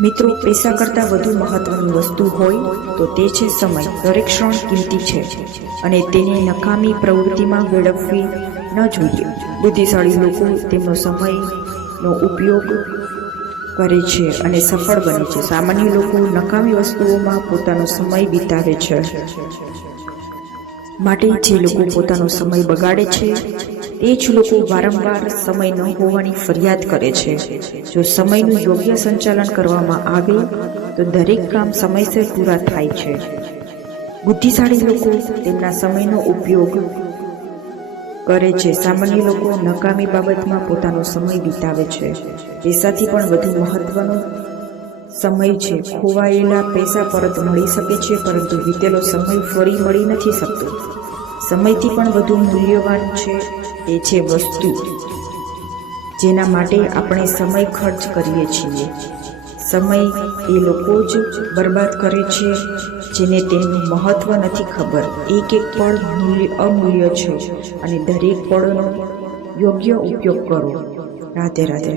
મિત્રો, પૈસા કરતાં વધુ મહત્વની વસ્તુ હોય તો તે છે સમય. દરેક ક્ષણ કિંમતી છે અને તેને નકામી પ્રવૃત્તિમાં વેડફવી ન જોઈએ. બુદ્ધિશાળી લોકો તેમનો સમયનો ઉપયોગ કરે છે અને સફળ બને છે. સામાન્ય લોકો નકામી વસ્તુઓમાં પોતાનો સમય વિતાવે છે. માટે જે લોકો પોતાનો સમય બગાડે છે તે જ લોકો વારંવાર સમય ન હોવાની ફરિયાદ કરે છે. જો સમયનું યોગ્ય સંચાલન કરવામાં આવે તો દરેક કામ સમયસર પૂરા થાય છે. બુદ્ધિશાળી લોકો તેમના સમયનો ઉપયોગ કરે છે. સામાન્ય લોકો નકામી બાબતમાં પોતાનો સમય વિતાવે છે. પૈસાથી પણ વધુ મહત્વનો સમય છે. ખોવાયેલા પૈસા પરત મળી શકે છે, પરંતુ વીતેલો સમય ફરી મળી નથી શકતો. સમયથી પણ વધુ મૂલ્યવાન છે એ છે વસ્તુ જેના માટે આપણે સમય ખર્ચ કરીએ છીએ. સમય એ લોકો જ બરબાદ કરે છે જેને તેનું મહત્વ નથી ખબર. એક એક પળ અમૂલ્ય છે અને દરેક પળનો યોગ્ય ઉપયોગ કરો. રાધે રાધે.